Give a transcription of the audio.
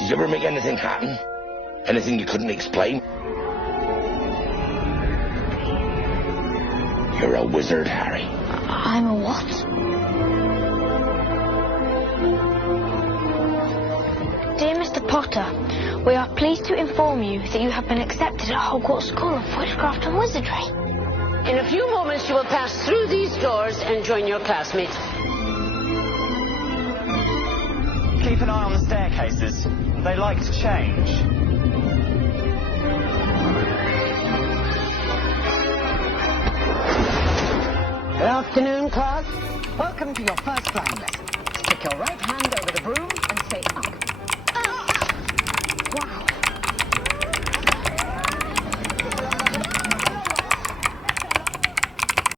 Did you ever make anything happen? Anything you couldn't explain? You're a wizard, Harry. I'm a what? Dear Mr. Potter, we are pleased to inform you that you have been accepted at Hogwarts School of Witchcraft and Wizardry. In a few moments, you will pass through these doors and join your classmates. Keep an eye on the staircases. They like to change. Good afternoon, class. Welcome to your first flying lesson. Stick your right hand over the broom and say up.